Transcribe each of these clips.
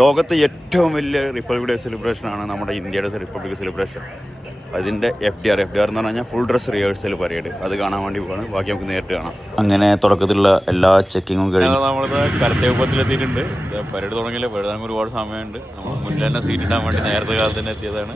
ലോകത്തെ ഏറ്റവും വലിയ റിപ്പബ്ലിക് ഡേ സെലിബ്രേഷനാണ് നമ്മുടെ ഇന്ത്യയുടെ റിപ്പബ്ലിക് സെലിബ്രേഷൻ. അതിൻ്റെ FDR എന്ന് പറഞ്ഞു കഴിഞ്ഞാൽ ഫുൾ ഡ്രസ് റിഹേഴ്സൽ പരേഡ്. അത് കാണാൻ വേണ്ടി പോവാണ്. ബാക്കി നമുക്ക് നേരിട്ട് കാണാം. അങ്ങനെ തുടക്കത്തിലുള്ള എല്ലാ ചെക്കിങ്ങും കഴിഞ്ഞു നമ്മളത് കർത്തവ്യത്തിലെത്തിയിട്ടുണ്ട്. പരേഡ് തുടങ്ങിയില്ല. പരേഡ് നമുക്ക് ഒരുപാട് സമയമുണ്ട്. നമ്മൾ മുന്നിൽ തന്നെ സീറ്റ് ഇടാൻ വേണ്ടി നേരത്തെ കാലത്ത് തന്നെ എത്തിയതാണ്.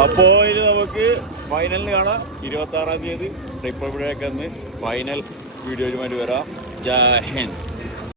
അപ്പോൾ ഇത് നമുക്ക് ഫൈനലിന് കാണാം. 26-ാം തീയതി റിപ്പബ്ലിക് ഡേക്ക് അന്ന് ഫൈനൽ വീഡിയോയുമായിട്ട് വരാം. ജയ് ഹിന്ദ്.